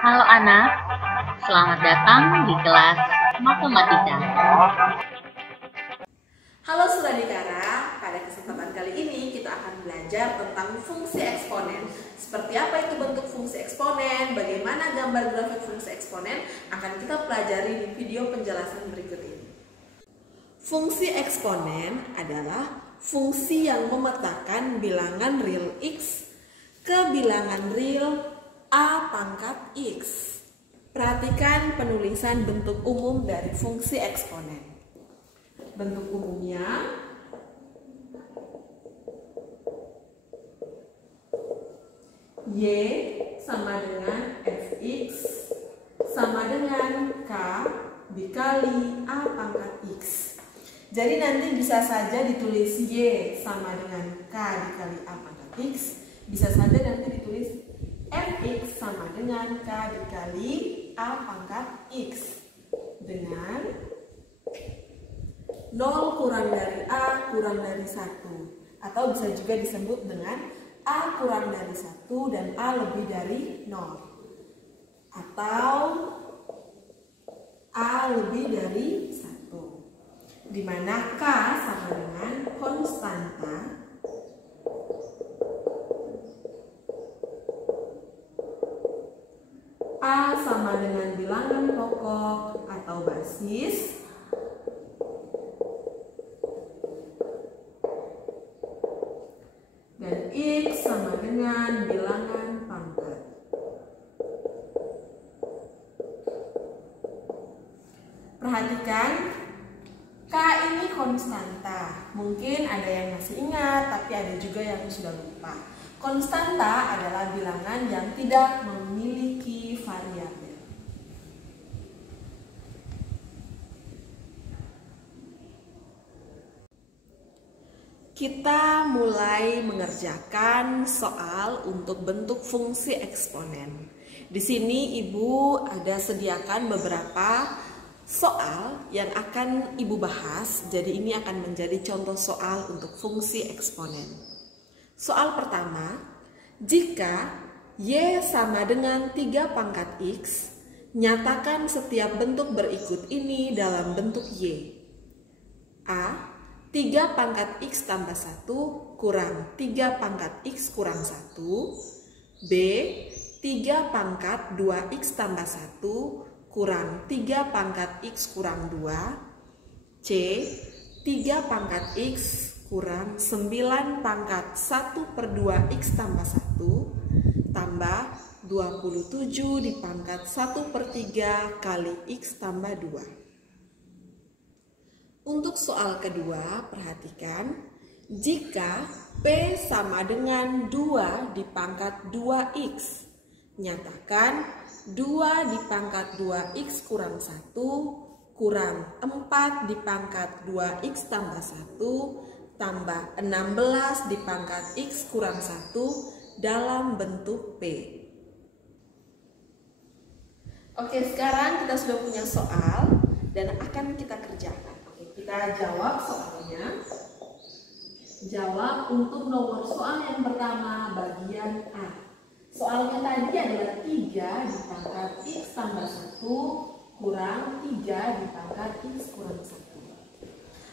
Halo anak, selamat datang di kelas Matematika. Halo Suradikara, pada kesempatan kali ini kita akan belajar tentang fungsi eksponen. Seperti apa itu bentuk fungsi eksponen, bagaimana gambar grafik fungsi eksponen, akan kita pelajari di video penjelasan berikut ini. Fungsi eksponen adalah fungsi yang memetakan bilangan real X ke bilangan real A pangkat X. Perhatikan penulisan bentuk umum dari fungsi eksponen. Bentuk umumnya Y sama dengan Fx sama dengan K dikali A pangkat X. Jadi nanti bisa saja ditulis Y sama dengan K dikali A pangkat X. Bisa saja nanti ditulis Fx sama dengan K dikali A pangkat X dengan 0 kurang dari A kurang dari 1. Atau bisa juga disebut dengan A kurang dari 1 dan A lebih dari 0. Atau A lebih dari 1. Di mana K sama dengan konstanta A sama dengan bilangan pokok atau basis dan X sama dengan bilangan pangkat. Perhatikan, K ini konstanta. Mungkin ada yang masih ingat, tapi ada juga yang sudah lupa. Konstanta adalah bilangan yang tidak memiliki variabel. Kita mulai mengerjakan soal untuk bentuk fungsi eksponen. Di sini Ibu ada sediakan beberapa soal yang akan Ibu bahas. Jadi ini akan menjadi contoh soal untuk fungsi eksponen. Soal pertama, jika Y sama dengan 3 pangkat X, nyatakan setiap bentuk berikut ini dalam bentuk Y. A. 3 pangkat X tambah 1 kurang 3 pangkat X kurang 1. B. 3 pangkat 2X tambah 1 kurang 3 pangkat X kurang 2. C. 3 pangkat X kurang 9 pangkat 1 per 2X tambah 1 tambah 27 di pangkat 1 per 3 kali X tambah 2. Untuk soal kedua, perhatikan, jika P sama dengan 2 di pangkat 2X, nyatakan 2 di pangkat 2X kurang 1 kurang 4 di pangkat 2X tambah 1 tambah 16 di pangkat X kurang 1 dalam bentuk P. Oke, sekarang kita sudah punya soal dan akan kita kerjakan. Oke, kita jawab soalnya. Jawab untuk nomor soal yang pertama bagian A. Soalnya tadi adalah 3 di pangkat X tambah 1 kurang 3 di pangkat X kurang 1.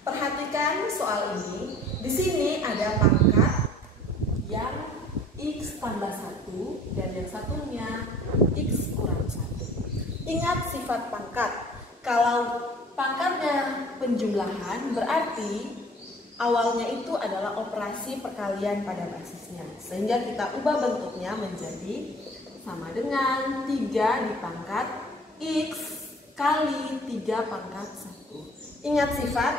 Perhatikan soal ini. Di sini ada pangkat yang X tambah 1 dan yang satunya X kurang 1. Ingat sifat pangkat. Kalau pangkatnya penjumlahan berarti awalnya itu adalah operasi perkalian pada basisnya. Sehingga kita ubah bentuknya menjadi sama dengan 3 di pangkat X kali 3 pangkat 1. Ingat sifat,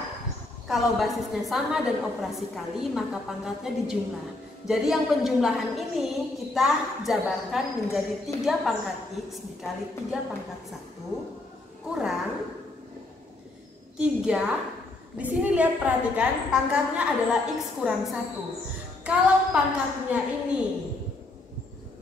kalau basisnya sama dan operasi kali, maka pangkatnya dijumlah. Jadi yang penjumlahan ini kita jabarkan menjadi 3 pangkat X dikali 3 pangkat 1 kurang 3. Di sini lihat, perhatikan, pangkatnya adalah X kurang 1. Kalau pangkatnya ini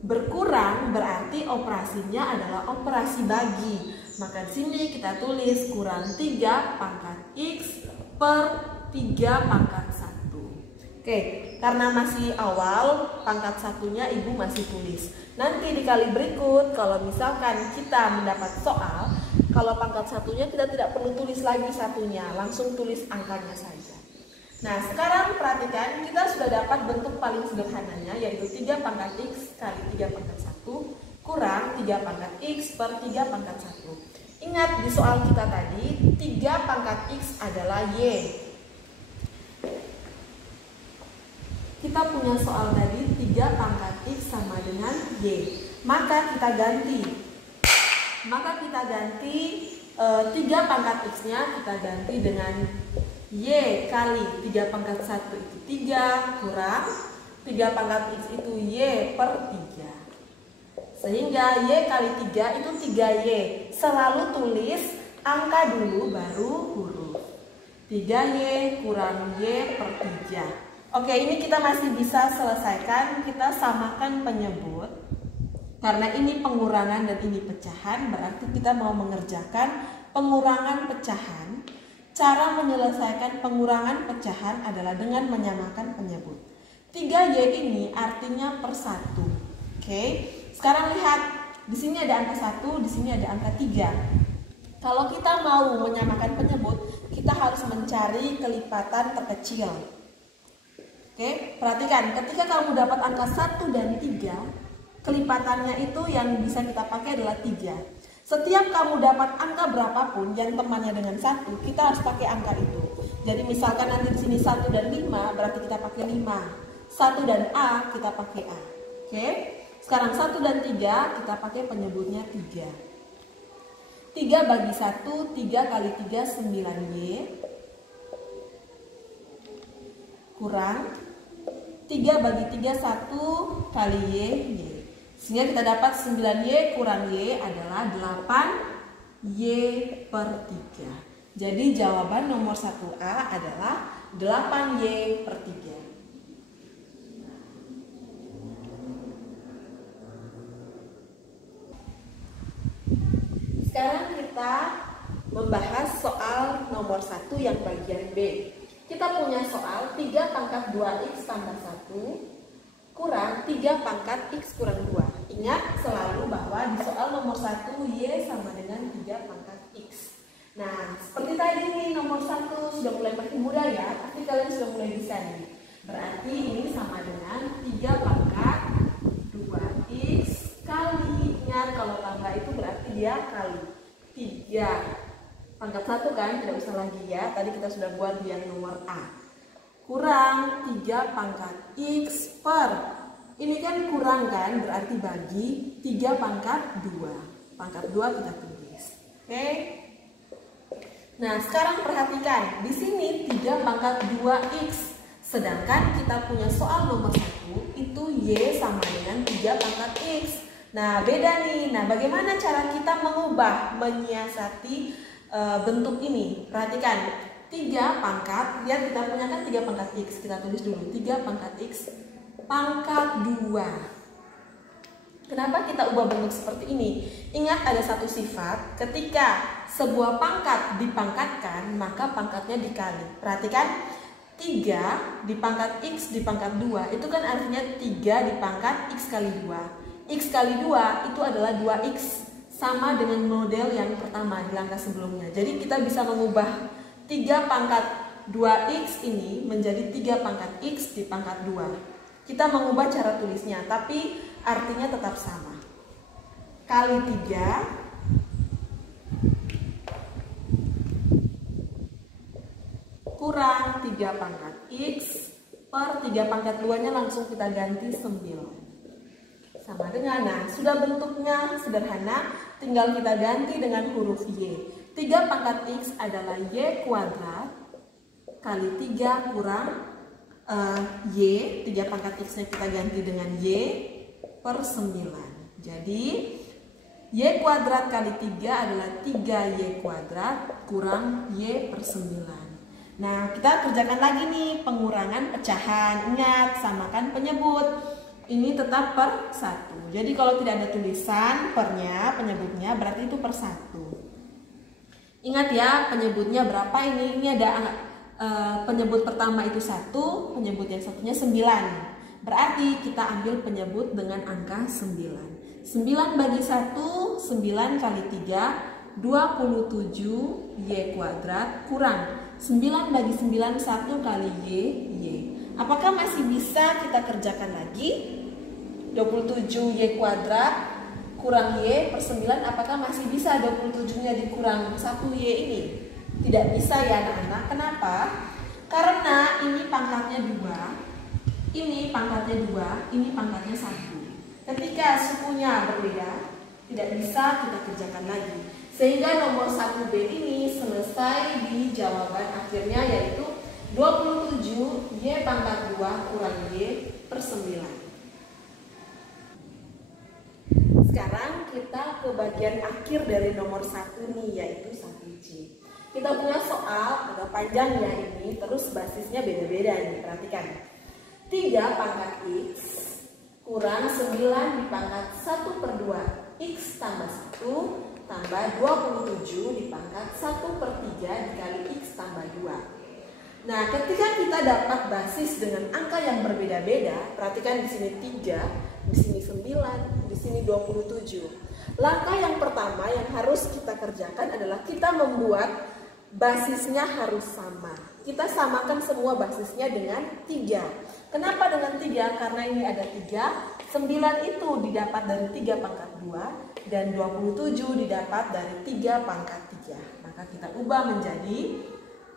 berkurang, berarti operasinya adalah operasi bagi. Maka di sini kita tulis kurang 3 pangkat X per 3 pangkat 1. Oke, karena masih awal, pangkat satunya ibu masih tulis. Nanti di kali berikut, kalau misalkan kita mendapat soal, kalau pangkat satunya kita tidak perlu tulis lagi satunya, langsung tulis angkanya saja. Nah, sekarang perhatikan, kita sudah dapat bentuk paling sederhananya, yaitu 3 pangkat X kali 3 pangkat 1 kurang 3 pangkat X per 3 pangkat 1. Ingat di soal kita tadi, 3 pangkat X adalah Y. Kita punya soal tadi 3 pangkat X sama dengan Y. Maka kita ganti 3 pangkat X-nya kita ganti dengan Y kali 3 pangkat 1 itu 3 kurang 3 pangkat X itu Y per 3. Sehingga Y kali 3 itu 3Y. Selalu tulis angka dulu baru huruf. 3Y kurang Y per 3. Oke, ini kita masih bisa selesaikan. Kita samakan penyebut. Karena ini pengurangan dan ini pecahan, berarti kita mau mengerjakan pengurangan pecahan. Cara menyelesaikan pengurangan pecahan adalah dengan menyamakan penyebut. 3Y ini artinya per 1. Oke, sekarang lihat, di sini ada angka 1, di sini ada angka 3. Kalau kita mau menyamakan penyebut, kita harus mencari kelipatan terkecil. Oke, perhatikan, ketika kamu dapat angka 1 dan 3, kelipatannya itu yang bisa kita pakai adalah 3. Setiap kamu dapat angka berapapun yang temannya dengan 1, kita harus pakai angka itu. Jadi misalkan nanti di sini 1 dan 5, berarti kita pakai 5. 1 dan A, kita pakai A. Oke, sekarang 1 dan 3, kita pakai penyebutnya 3. 3 bagi 1, 3 kali 3, 9Y. Kurang 3 bagi 3, 1 kali Y. Sehingga kita dapat 9Y kurang Y adalah 8Y per 3. Jadi jawaban nomor 1A adalah 8Y per 3. Sekarang kita membahas soal nomor 1 yang bagian B. Kita punya soal 3 pangkat 2X tambah 1 kurang 3 pangkat X kurang 2. Ingat selalu bahwa di soal nomor 1 Y sama dengan 3 pangkat X. Nah, seperti tadi nih nomor 1 sudah mulai makin mudah ya, pasti kalian sudah mulai bisa nih. Berarti ini sama dengan 3 pangkat 2X kali, ingat kalau tambah itu berarti dia kali 3. Pangkat 1 kan, tidak usah lagi ya, tadi kita sudah buat yang nomor A. Kurang 3 pangkat X per, ini kan kurang kan, berarti bagi 3 pangkat 2. Pangkat 2 kita tulis. Oke. Nah, sekarang perhatikan, di sini 3 pangkat 2X. Sedangkan kita punya soal nomor 1, itu Y sama dengan 3 pangkat X. Nah, beda nih. Nah, bagaimana cara kita mengubah, menyiasati bentuk ini? Perhatikan, 3 pangkat, lihat kita punya kan 3 pangkat X, kita tulis dulu 3 pangkat X pangkat 2. Kenapa kita ubah bentuk seperti ini? Ingat ada satu sifat, ketika sebuah pangkat dipangkatkan maka pangkatnya dikali. Perhatikan, 3 di pangkat X di pangkat 2 itu kan artinya 3 di pangkat X kali 2. X kali 2 itu adalah 2X, sama dengan model yang pertama di langkah sebelumnya. Jadi kita bisa mengubah 3 pangkat 2X ini menjadi 3 pangkat X di pangkat 2. Kita mengubah cara tulisnya, tapi artinya tetap sama. Kali 3 kurang 3 pangkat X per 3 pangkat 2-nya langsung kita ganti 9. Sama dengan, nah sudah bentuknya sederhana, tinggal kita ganti dengan huruf Y. 3 pangkat X adalah Y kuadrat kali 3 kurang Y. 3 pangkat X-nya kita ganti dengan Y per 9. Jadi Y kuadrat kali 3 adalah 3Y kuadrat kurang Y per 9. Nah, kita kerjakan lagi nih pengurangan pecahan. Ingat, samakan penyebut. Ini tetap per 1. Jadi kalau tidak ada tulisan pernya, penyebutnya berarti itu per 1. Ingat ya, penyebutnya berapa ini? Ini ada penyebut pertama itu 1, penyebut yang satunya 9. Berarti kita ambil penyebut dengan angka 9. 9 bagi 1, 9 kali 3, 27 Y kuadrat kurang 9 bagi 9, 1 kali Y. Apakah masih bisa kita kerjakan lagi? 27 Y kuadrat kurang Y per 9, apakah masih bisa 27-nya dikurang 1 Y ini? Tidak bisa ya anak-anak. Kenapa? Karena ini pangkatnya 2, ini pangkatnya 2, ini pangkatnya 1. Ketika sukunya berbeda, tidak bisa kita kerjakan lagi. Sehingga nomor 1B ini selesai di jawaban akhirnya, yaitu 27 Y pangkat 2 kurang Y per 9. Sekarang kita ke bagian akhir dari nomor 1 nih, yaitu 1C. Kita punya soal agak panjang ya ini, terus basisnya beda-beda nih, perhatikan. 3 pangkat X kurang 9 dipangkat 1 per 2 X tambah 1 tambah 27 dipangkat 1 per 3 dikali X tambah 2. Nah, ketika kita dapat basis dengan angka yang berbeda-beda, perhatikan di sini 3, di sini 9, di sini 27. Langkah yang pertama yang harus kita kerjakan adalah kita membuat basisnya harus sama. Kita samakan semua basisnya dengan 3. Kenapa dengan 3? Karena ini ada 3, 9 itu didapat dari 3 pangkat 2, dan 27 didapat dari 3 pangkat 3. Maka kita ubah menjadi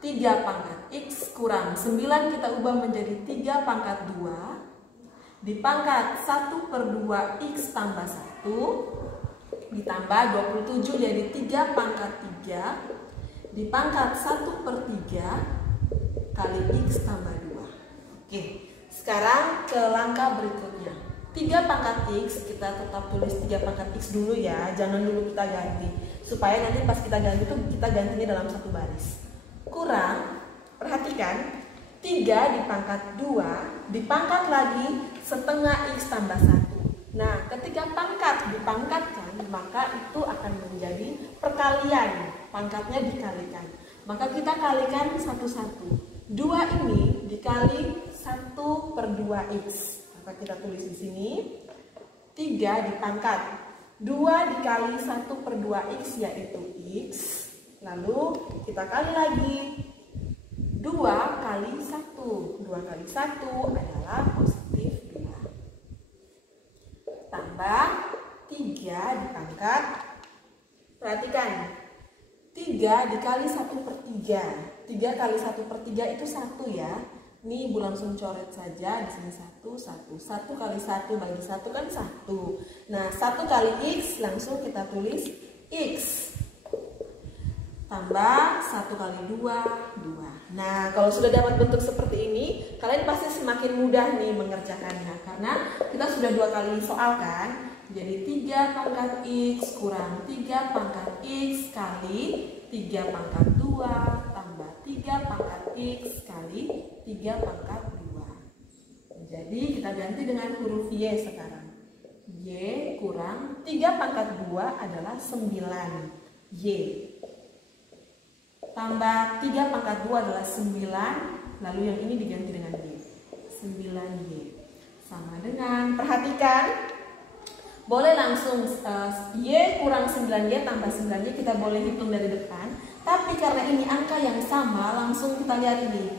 3 pangkat X kurang 9 kita ubah menjadi 3 pangkat 2 dipangkat 1 per 2 X tambah 1 ditambah 27 jadi 3 pangkat 3 dipangkat 1 per 3 kali X tambah 2. Oke, sekarang ke langkah berikutnya. 3 pangkat X kita tetap tulis 3 pangkat X dulu ya, jangan dulu kita ganti, supaya nanti pas kita ganti itu kita gantinya dalam satu baris. Kurang, perhatikan, 3 dipangkat 2 dipangkat lagi setengah X tambah 1. Nah, ketika pangkat dipangkatkan, maka itu akan menjadi perkalian, pangkatnya dikalikan. Maka kita kalikan satu-satu. 2 ini dikali 1 per 2X. Maka kita tulis di sini 3 dipangkat 2 dikali 1 per 2X yaitu X. Lalu kita kali lagi 2 kali 1. 2 kali 1 adalah positif 2. Tambah 3 dipangkat, perhatikan, 3 dikali 1 per 3. 3 kali 1 per 3 itu 1 ya. Ini Ibu langsung coret saja, di sini 1, 1. 1 kali 1 bagi 1 kan 1. Nah, 1 kali X langsung kita tulis X. Tambah 1 kali 2, 2. Nah, kalau sudah dapat bentuk seperti ini, kalian pasti semakin mudah nih mengerjakannya. Karena kita sudah 2 kali soal kan. Jadi 3 pangkat X kurang 3 pangkat X kali 3 pangkat 2 tambah 3 pangkat X kali 3 pangkat 2. Jadi kita ganti dengan huruf Y sekarang. Y kurang 3 pangkat 2 adalah 9 Y. Tambah 3 pangkat 2 adalah 9, lalu yang ini diganti dengan Y. 9Y. Sama dengan, perhatikan, boleh langsung Y kurang 9Y tambah 9Y kita boleh hitung dari depan. Tapi karena ini angka yang sama, langsung kita lihat ini.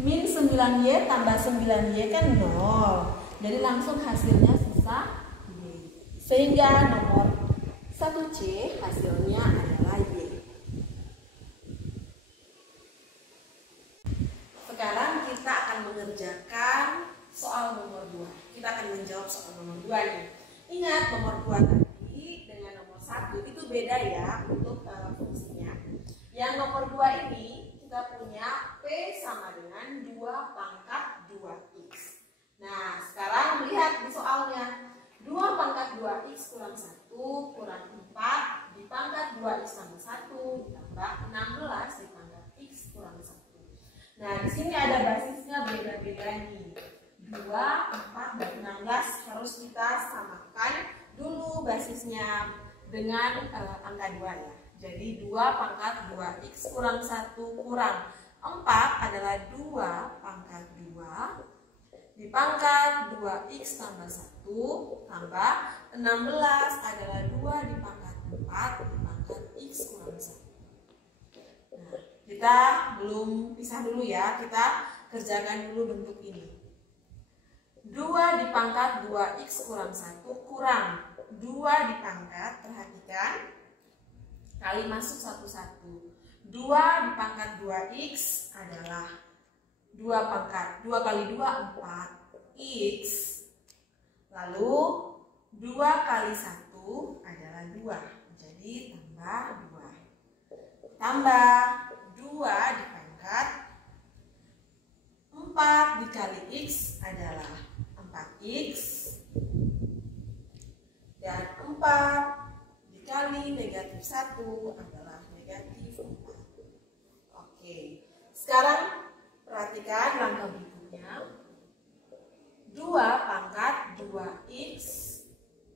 Min 9Y tambah 9Y kan 0. Jadi langsung hasilnya sisa Y. Sehingga nomor 1C hasilnya adalah Y. Sekarang kita akan mengerjakan soal nomor 2. Kita akan menjawab soal nomor 2 nih. Ingat, nomor 2 tadi dengan nomor 1 itu beda ya untuk fungsinya. Yang nomor 2 ini kita punya P sama dengan 2 pangkat 2X. Nah, sekarang lihat di soalnya. 2 pangkat 2X kurang 1 kurang 4 dipangkat 2X tambah 1 ditambah 16 dipangkat X kurang 1. Nah, di sini ada basisnya beda-beda nih. 2, 4, dan 16 harus kita samakan dulu basisnya dengan angka 2 ya. Jadi 2 pangkat 2X kurang 1 kurang 4 adalah 2 pangkat 2 dipangkat 2x tambah 1 tambah 16 adalah 2 dipangkat 4 dipangkat x kurang 1. Nah, kita belum pisah dulu ya, kita kerjakan dulu bentuk ini. 2 dipangkat 2x kurang 1 kurang 2 dipangkat, perhatikan, kali masuk satu-satu. 2 dipangkat 2x adalah 2 pangkat 2 kali 2 4x. Lalu 2 kali 1 adalah 2. Jadi tambah 2. Tambah 2 dipangkat 4 dikali x adalah 4x. Dan 4 dikali negatif 1 adalah negatif 4. Oke, sekarang perhatikan langkah berikutnya. 2 pangkat 2x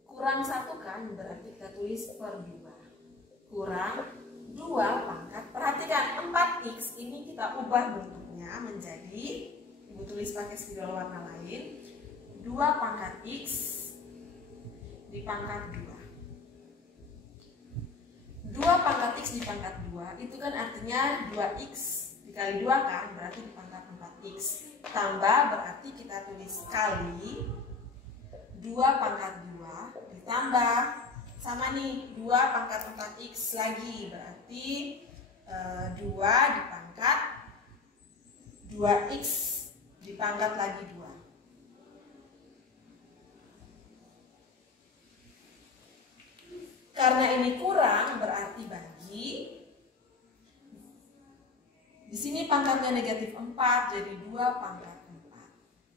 kurang 1 kan, berarti kita tulis per 2. Kurang 2 pangkat, perhatikan 4x ini kita ubah bentuknya menjadi, ibu tulis pakai spidol warna lain, 2 pangkat x dipangkat 2. 2 pangkat x dipangkat 2 itu kan artinya 2x dikali 2 kan, berarti dipangkat 4x. Tambah berarti kita tulis kali 2 pangkat 2 ditambah sama nih 2 pangkat 4x lagi, berarti 2 dipangkat 2x dipangkat lagi 2. Karena ini kurang berarti bagi. Di sini pangkatnya negatif 4 jadi 2 pangkat 4.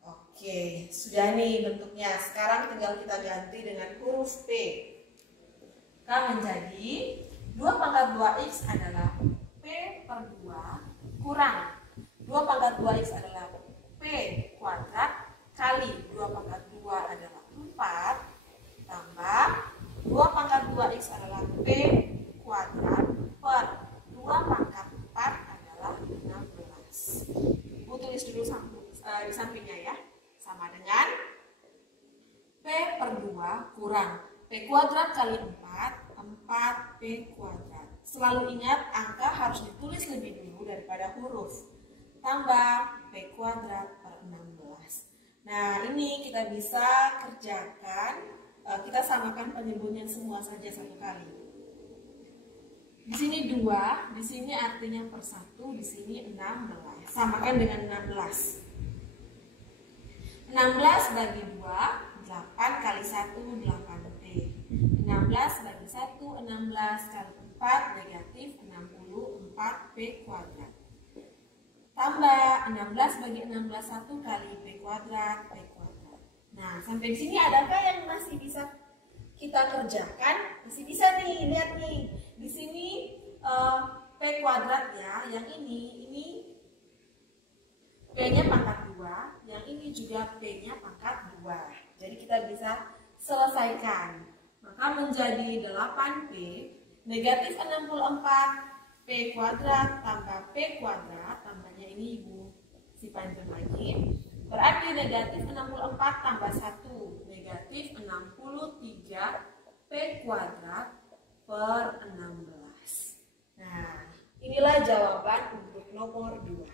Oke, sudah nih bentuknya. Sekarang tinggal kita ganti dengan huruf P. Akan menjadi 2 pangkat 2x adalah P per 2 kurang 2 pangkat 2x adalah P kuadrat kali 2 pangkat 2 adalah 4 tambah 2 pangkat 2x adalah P kuadrat per 2 pangkat 4 adalah 16. Ibu tulis dulu di sampingnya ya. Sama dengan P per 2 kurang P kuadrat kali 4, 4P kuadrat. Selalu ingat angka harus ditulis lebih dulu daripada huruf. Tambah P kuadrat per 16. Nah ini kita bisa kerjakan. Kita samakan penyebutnya semua saja satu kali. Di sini 2, di sini artinya per 1, di sini 16. Samakan dengan 16. 16 bagi 2, 8 kali 1, 8P. 16 bagi 1, 16 kali 4, negatif 64P kuadrat. Tambah 16 bagi 16, 1 kali P kuadrat, P kuadrat. Nah, sampai di sini adakah yang masih bisa kita kerjakan? Masih bisa nih, lihat nih. Di sini P kuadrat ya, yang ini P-nya pangkat 2, yang ini juga P-nya pangkat 2. Jadi kita bisa selesaikan. Maka menjadi 8P negatif 64 P kuadrat tambah P kuadrat, tambahnya ini ibu si panjang lagi. Berarti negatif 64 tambah 1, negatif 63 P kuadrat per 16. Nah, inilah jawaban untuk nomor 2.